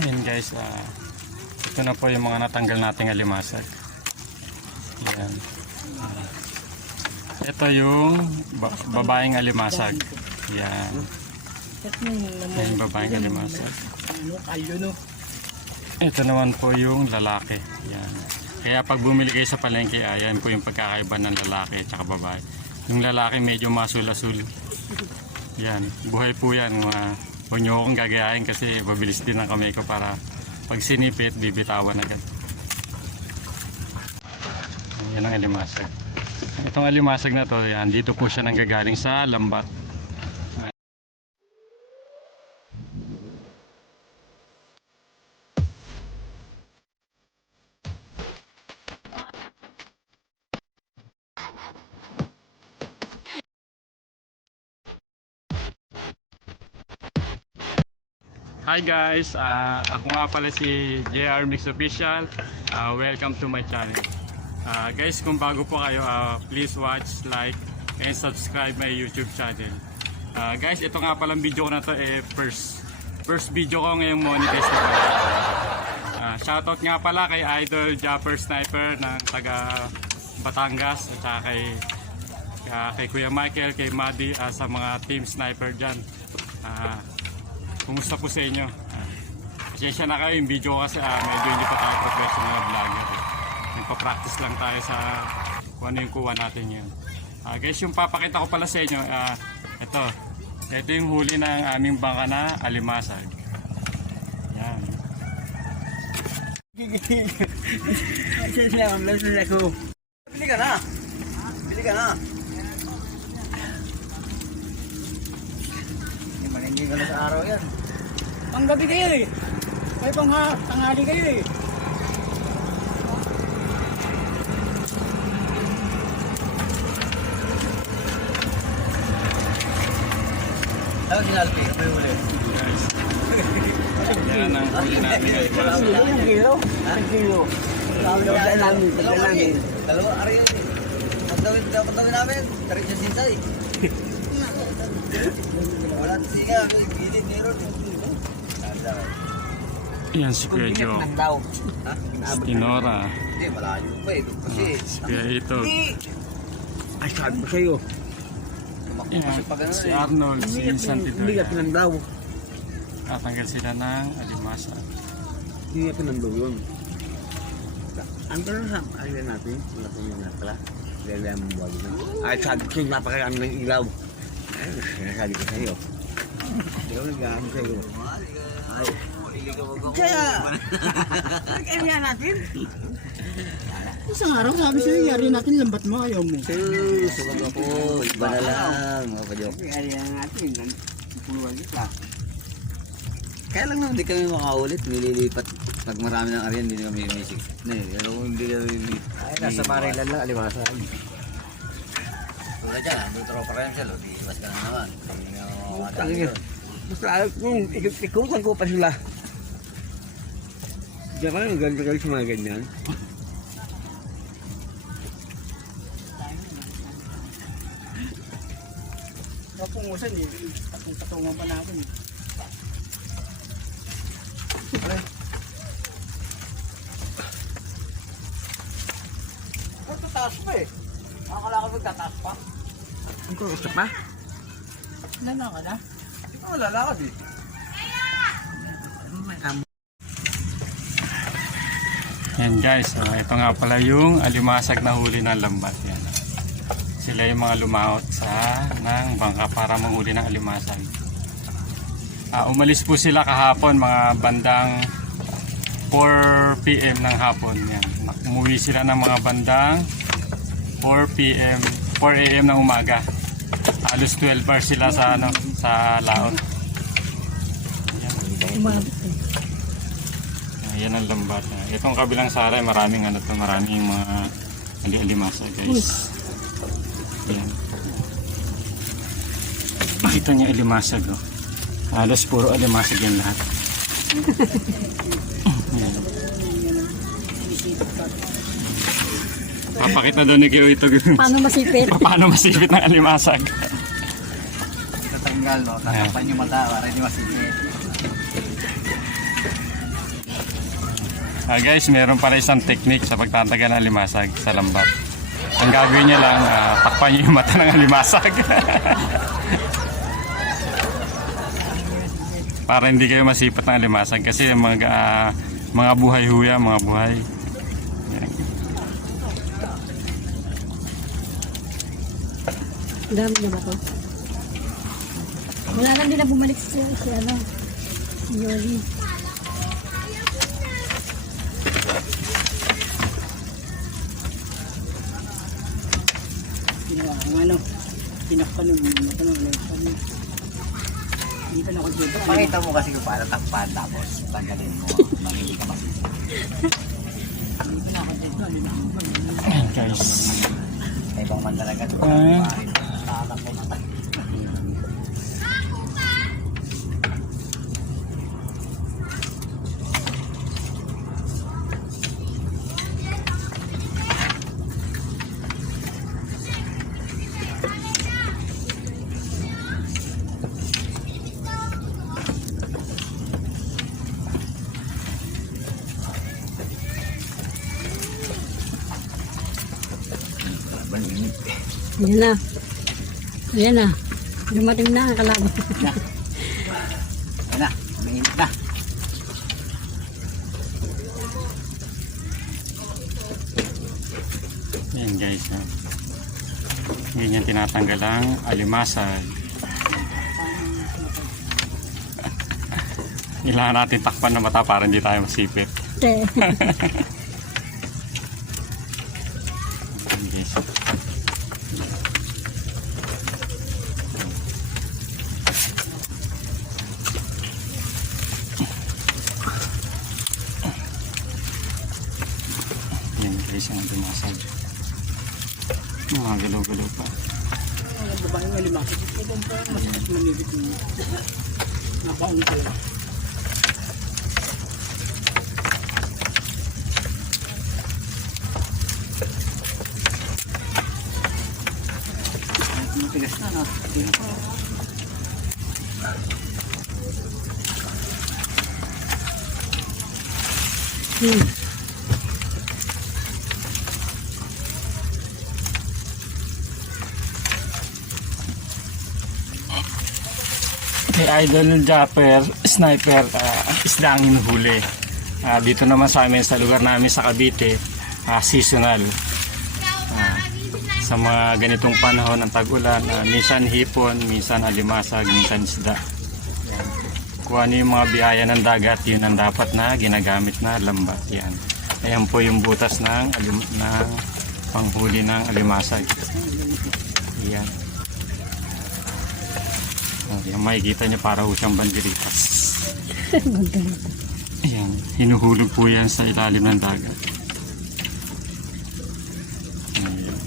Ayan guys, ito na po yung mga natanggal nating alimasag. Ayan. Ito yung babaeng alimasag. Ayan. Ayan yung babaeng alimasag. Ito naman po yung lalaki. Ayan. Kaya pag bumili kayo sa palengke, ayan po yung pagkakaiba ng lalaki at babae. Yung lalaki medyo masul-asul. Ayan. Buhay po yan. Huwag nyo akong gagayahin kasi mabilis din ang kamay ko para pag sinipit, bibitawan agad. Yan ang alimasag. Itong alimasag na to, yan, dito po siya nanggagaling sa lambat. Hi guys, ako nga pala si JR Mix Official. Welcome to my channel. Guys, kung bago po kayo, please watch, like, and subscribe my YouTube channel. Guys, ito nga palang video ko na to, first video ko ngayong monetize na pala. Shoutout nga pala kay Idol Japper Sniper ng taga Batangas, at saka kay Kuya Michael, kay Madi, sa mga team sniper dyan. Kumusta po sa inyo? Pasensya na kayo, yung video kasi medyo hindi pa tayo professional na vlogger. Nagpa-practice lang tayo sa kung ano yung kuha natin yun. Guys, yung papakita ko pala sa inyo, ito yung huli ng aming bangka na alimasag. Yan. Bili ka na! Bili ka na! Hindi ka na sa araw yan. Panggabi kayo eh. May tanghali kayo eh. Ano sinalpi? Ano yung huli? Guys. Yan ang huli namin alimasag. Ilang kilo? Ilang kilo? Dalawa namin. Dalawa, ari yun eh. Pagdawin namin, tarik siya sinsay. Wala siya, gilid meron. Yan si Kuya Joe. Ha? Si Tinora. Hindi, malayo pa eh. Kasi, Si Kuya Ito. Ay, sabi ko sa'yo. tumakbo Yan, kasi pa gano'n si eh. Arnold, si Vincent Hindi ka Tidoya. pinandaw. Tatanggal sila ng alimasag. Hindi ka pinandaw yun. Ang tanong sa ayun natin, wala ko yun nga pala. Dahil ang buwan na. Ay, sabi ko sa'yo, napakagano ng ilaw. Ay, sinasabi ko sa'yo. Hindi ako nag-aano sa'yo. Ay, kaya, kaya natin. Isang araw sabi sa'yo, yari natin lambat mo, ayaw mo. Sus, wag ako. Iba na lang. Mga kadyok. Yari natin, puluhan kita. Kaya lang naman, hindi kami makaulit. Nililipat. Pag marami ng ariyan, hindi kami misik. Pero kung hindi kami... Ay, nasa Marilan lang, alimasa. Tulad dyan, ang tropa rin sila. Di iwas ka na naman. Hindi nga makakadami Tangina. yun. Mas lalo kung ikutan ko pa sila. Diyan ka lang, ganda kayo sa mga ganyan. Papungusan eh. Patungan pa na ako eh. Tataas pa eh. Akala ko magtataas pa. Ang kurus pa? Lalakad ah. Oo, lalakad eh. Yan guys, ito nga pala yung alimasag na huli ng lambat. Yan. Sila yung mga lumahot ng bangka para manghuli ng alimasag. Umalis po sila kahapon mga bandang 4 PM ng hapon. Yan. Umuwi sila ng mga bandang 4 PM, 4 AM ng umaga. Halos 12 hours sila sa laot. Yan ang lambat. Itong kabilang saray, maraming maraming mga alimasag guys. Yan. Makita niyo alimasag oh. Halos puro alimasag yan lahat. Yan. Papakita doon ni Kyo ito. Paano masipit? Paano masipit ng alimasag? Tatanggal, no? Tatapan yung mata para hindi masigit. Guys, meron pala isang technique sa pagtatagal ng alimasag sa lambat. Ang gagawin niya lang, takpan niyo yung mata ng alimasag. Para hindi kayo masipat ng alimasag kasi mga buhay huya, mga buhay. Yan. Dami na ba to? Wala lang din na bumalik si ano, si Yoli. Ginawa ko ano, tinakpan yung mata ng ano. Hindi pa na ako dito. Pakita mo kasi kung paano takpan tapos tanggalin mo. Mangingi ka masisi. Hindi pa na ako dito. Ayan guys. May ibang man talaga. Yan na. Yan na. Dumating na ang kalaban. Ayan na, mainit na. Ayan guys. Ganyan tinatanggal ang alimasag. Kailangan natin takpan na mata para hindi tayo masipit. Te. Ayan guys. Ayan guys ang alimasag. Mga galaw-galaw pa. Ang babaeng malima. Ito po mas malibit niya. Napaong talaga. Matigas na, no? Kay Idol Japper, sniper, isda ang hinuhuli. Dito naman sa amin, sa lugar namin sa Cavite, seasonal. Sa mga ganitong panahon ng tag-ulan, minsan hipon, minsan alimasag, minsan isda. Kung ano yung mga biyaya ng dagat, yun ang dapat na ginagamit na lambat. Yan. Ayan po yung butas ng panghuli ng alimasag. Yan. Yung makikita nyo para ho siyang banderitas. Ayan, hinuhulog po yan sa ilalim ng dagat. Ayan.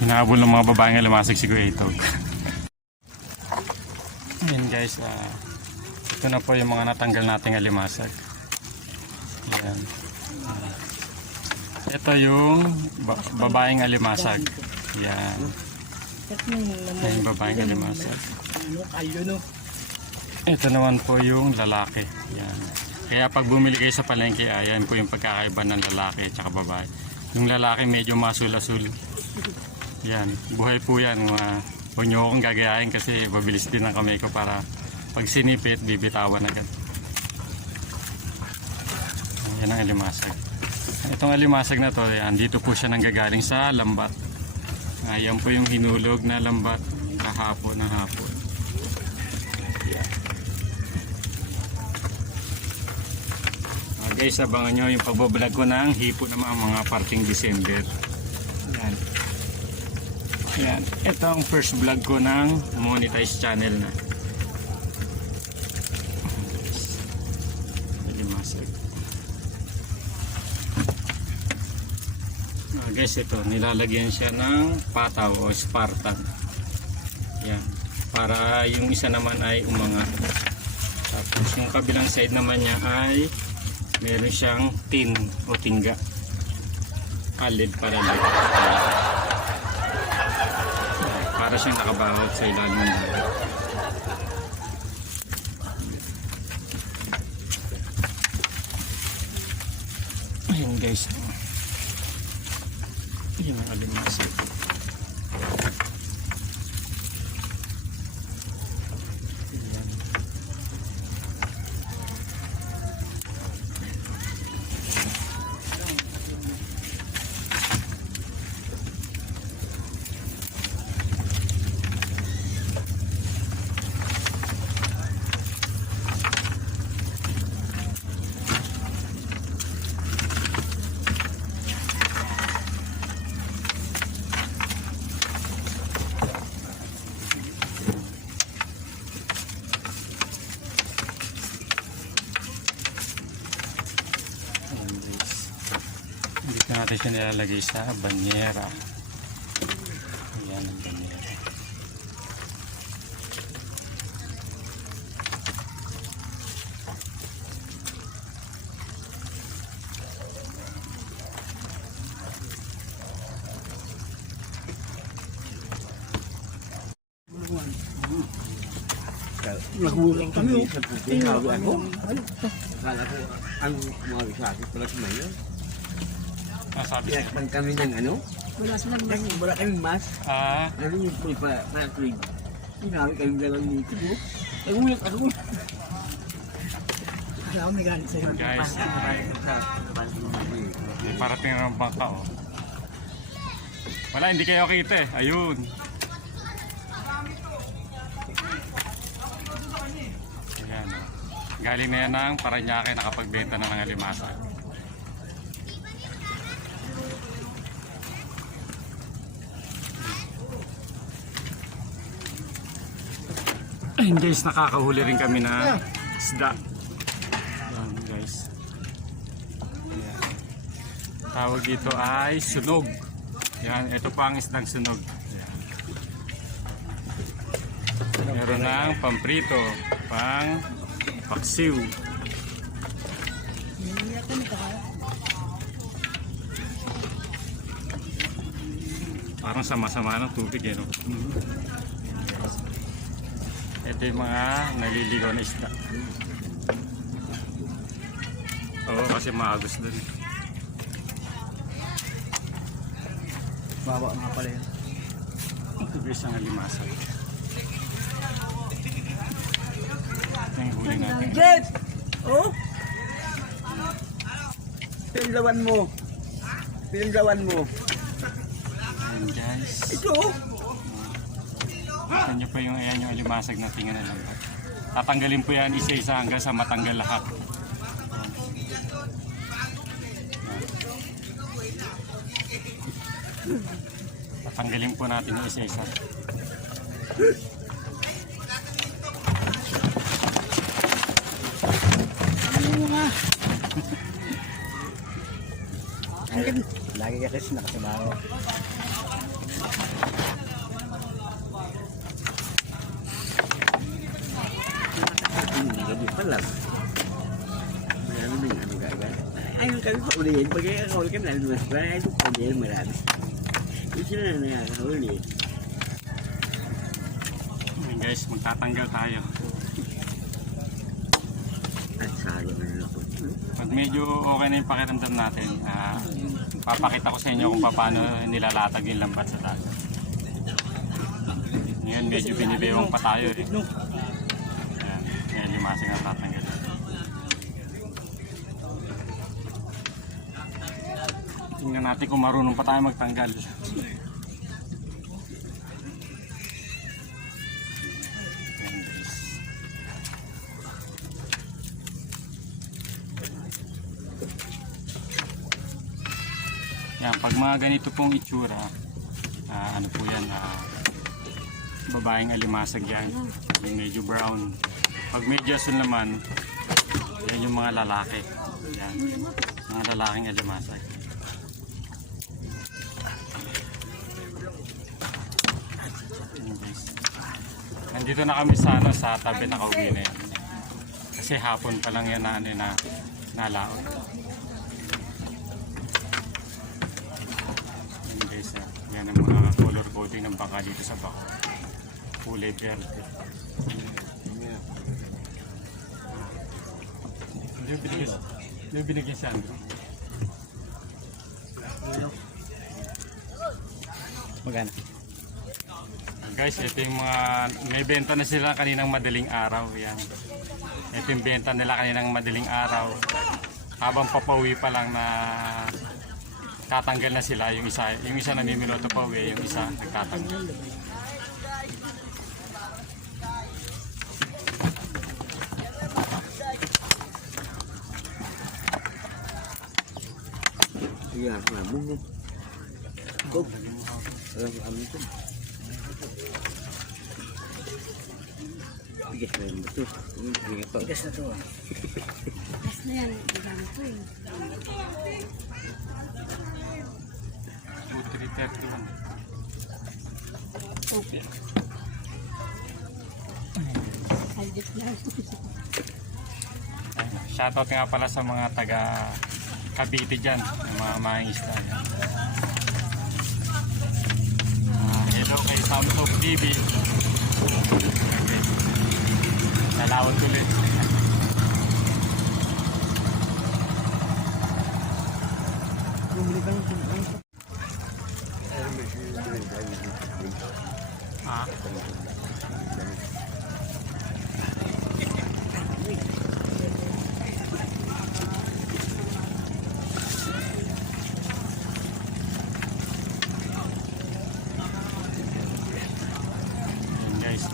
Hinahabol ng mga babaeng alimasag si Kuya Itog. Ayan guys, ito na po yung mga natanggal nating alimasag. Ayan. Ito yung babaeng alimasag. Yan. Yan yung babaeng alimasag. Ito naman po yung lalaki. Yan. Kaya pag bumili kayo sa palengke, ayan po yung pagkakaiba ng lalaki at saka babae. Yung lalaki medyo masul-asul. Yan. Buhay po yan. Huwag nyo akong gagayahin kasi mabilis din ang kamay ko para pag sinipit, bibitawan agad. Yan ang alimasag. Itong alimasag na to, yan, dito po siya nanggagaling sa lambat. Ayan po yung hinulog na lambat kahapon ng hapon. Yan. Guys, abangan nyo yung pagbablog ko ng hipo ng mga parting December. Yan. Yan. Ito ang first vlog ko ng monetized channel na. Alimasag. Guys, ito nilalagyan siya ng pataw o Spartan. Yan, para yung isa naman ay umangat. Tapos yung kabilang side naman niya ay meron siyang tin o tingga, alid para lang. para siyang nakabawat sa ilalim ng dagat. Ayun guys. Ayun ang alimasag. Dito natin siya nilalagay sa banyera. Ayan ang banyera. Nagulang kami sa tinawa ko. Kala ko, ang mga bisakit pala sa mayon. Sabi siya. Pinakpan kami ng ano? Wala kaming mas. Ano yung pa-tuwing? Sinabi kami dalawang nito mo. Nagulat ako. Kaya ako may galit sa'yo. Guys, may parating ng bangka oh. Wala, hindi kayo kita eh. Ayun. Ayan oh. Galing na yan ng Paranaque, nakapagbenta na ng alimasag. Ayun guys, nakakahuli rin kami na isda. Ayan guys. Ayan. Tawag dito ay sunog. Yan, ito pa ang isdang sunog. Ayan. Meron ng pamprito, pang paksiw. Parang sama-sama ng tubig eh, no? Ito yung mga naliligaw na isda. Oo, kasi maagos dun. Bawa nga pala yan. Ito guys ang alimasag. Ito yung huli natin. Jet! Oh! Pinlawan mo. Pinlawan mo. Ayan guys. Ito! Ito nyo pa yung ayan yung alimasag na tingnan na lang. Tatanggalin po yan isa-isa hanggang sa matanggal lahat. Tatanggalin po natin yung isa-isa. Lagi ka kasi nakasamaho. Gabi pa lang. Marami na yung ano gagawin. Ayun kami pa ulihin. Pag nakakahuli kami, lalo mas ba? Ayun pa ulihin marami. Yung sila na nakakahuli. Ayan guys, magtatanggal tayo. At salo na lang ako. Pag medyo okay na yung pakiramdam natin, papakita ko sa inyo kung paano nilalatag yung lambat sa dagat. Ngayon medyo binibewang pa tayo eh. Ayan, kaya limasing ang tatanggal. Tingnan natin kung marunong pa tayo magtanggal. Ayan guys. Yan, pag mga ganito pong itsura, ano po yan, babaeng alimasag yan, yung medyo brown. Pag medyo asul naman, yan yung mga lalaki. Yan, mga lalaking alimasag. Yan guys. Nandito na kami sa, sa tabi na kauwi na yan. Kasi hapon pa lang yan na nalaot. Yan ang mga color coding ng baka dito sa bako. Kulay verde. Hindi mo binigyan si Andrew. Magana. Guys, ito yung mga may benta na sila kaninang madaling araw. Yan. Ito yung benta nila kaninang madaling araw. Habang papauwi pa lang na tatanggal na sila yung isa namimiloto pa uwi, yung isa nagtatanggal. Iya, nabung mo. Go. Alam ko amin ko. Bigas na yung bato. Bigas na to. Mas na yan, dami ko eh. 2,331. Okay. Halbit lang. Shoutout nga pala sa mga taga Cavite dyan, yung mga mangingisda. Hello kay Samsung TV. Okay. Salawat ulit. Bumili ka ng Ah, yun guys.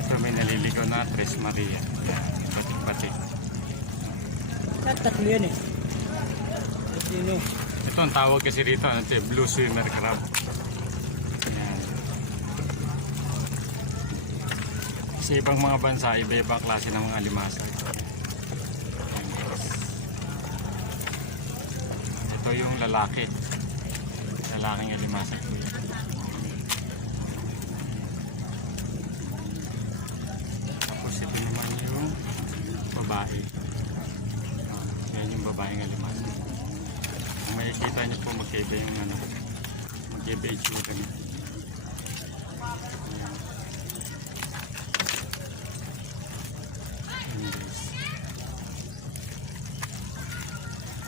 Ito may naliligaw na Tres Maria. Batik-batik. tatlo yan eh. Sino? Ito ang tawag kasi rito, ano ito, blue swimmer crab. Yan. Sa ibang mga bansa, iba-iba klase ng mga alimasa. Yan, guys. Ito yung lalaki. Lalaking alimasa. Tapos ito naman yung babae. Yan yung babaeng alimasa. Kung makikita niyo po magkaiba yung ano, magkaiba yung itsura niya. Ayan. Ayan guys.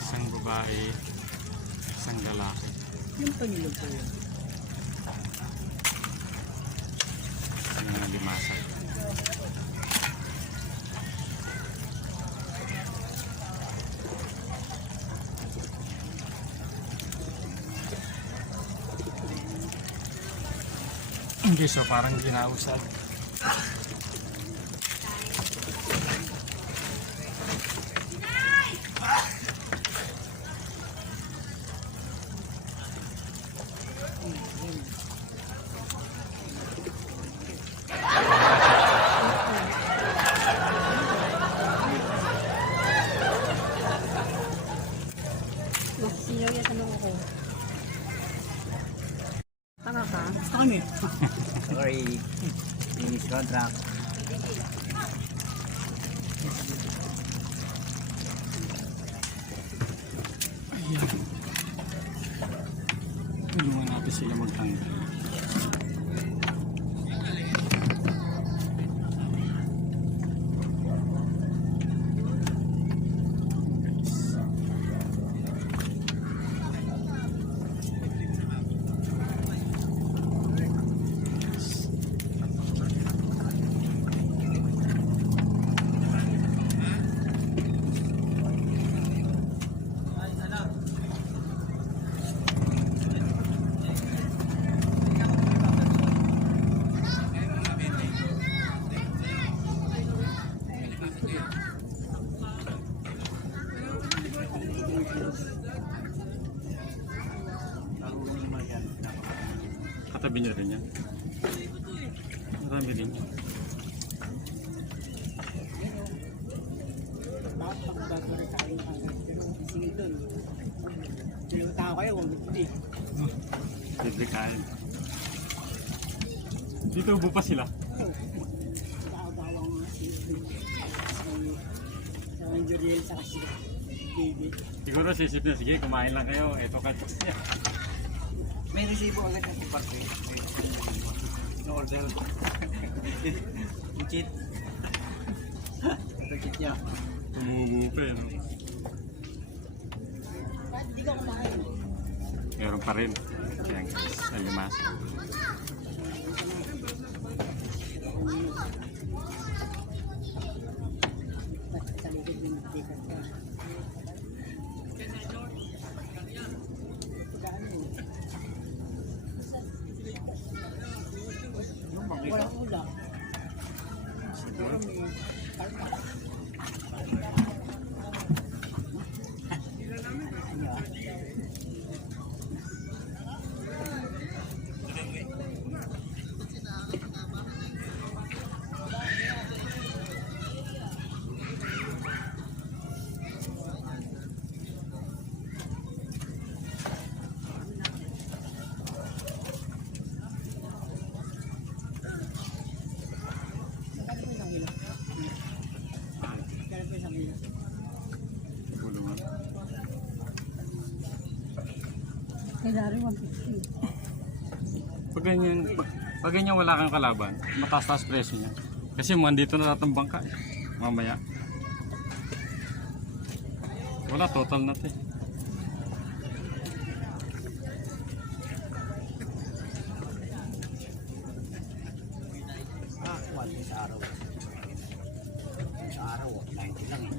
Isang babae, isang lalaki. Yung panilog ko yun. Yung alimasa. Hindi, so parang ginausad. Sino yung tanong ko? Tanga ka? Gusto kami. Sorry. Finish contract. Ayan. Tulungan natin sila magtanggal. Katabi niyo rin yan. Marami din yan. Bakit pagkabagay sa akin ang pero singil doon. Yung tao kayo, huwag hindi. Libre kain. Dito ubo pa sila. Nakabawang singil. Sa Juriel sa kasi. Baby. Siguro sisip na, sige kumain lang kayo. Eto ka. May resibo agad na pagparte. In-order. Yung cheat. Ito cheat niya. Tumubo pa eh, no? Meron pa rin. Ayan guys, alimas. Walang ulam. Siguro may karma. Gulungan. Kailangan 150. Pag ganyan wala kang kalaban, mataas-taas presyo niya. Kasi mga dito na lahat ng bangka. Mamaya. Wala, total na 'to eh. Wala sa araw. Sa araw, 90 lang eh.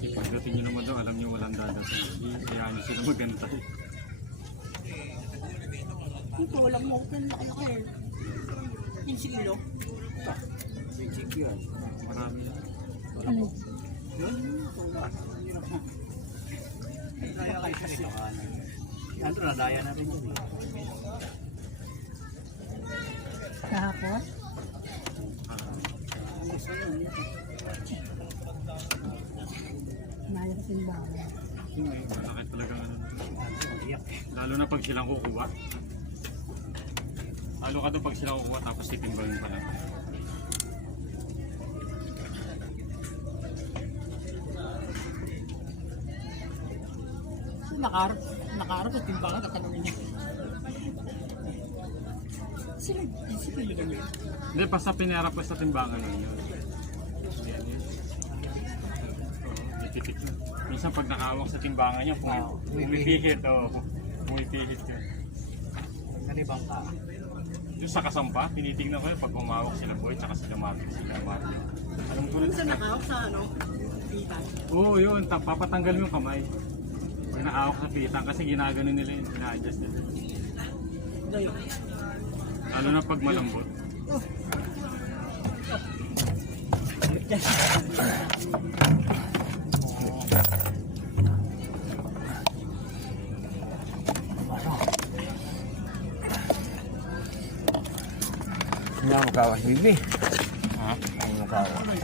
Pagdating nyo naman daw, alam nyo walang dadating. Kaya nyo sila magantay. Ito, walang mountain na kaya kayo. 15 kilo. 20 kilo. Marami na. Ano? Yun, wala. Hirap na. Daya kayo sa silakan. Yan doon, nadaya na rin yun. Kahapon? Ang gusto yun. Naya kasi yung bahay. Malaki talaga. Iyak. Lalo na pag silang kukuha. Lalo ka doon pag silang kukuha tapos titimbangin pa lang. Nakaharap at timbangan at tanongin niya. Sila lang yun. Hindi, basta pinarap ko sa timbangan yun. Yan yun. Oo, ititik na. Minsan pag nakawak sa timbangan niya, pumipihit. Pumipihit ka. Kanibang ka. Yung sa kasampa, tinitignan ko yun pag humawak sila boy, tsaka sila mati. Alam ko Minsan na. nakahawak sa ano? Pitan. Oo, yun. Papatanggal mo yung kamay. Pag nakawak sa pitang kasi ginagano nila yun. Ina-adjust nila. Dayo. Lalo na pag malambot. Hindi ako makawas, baby. Ha? Hindi makawas.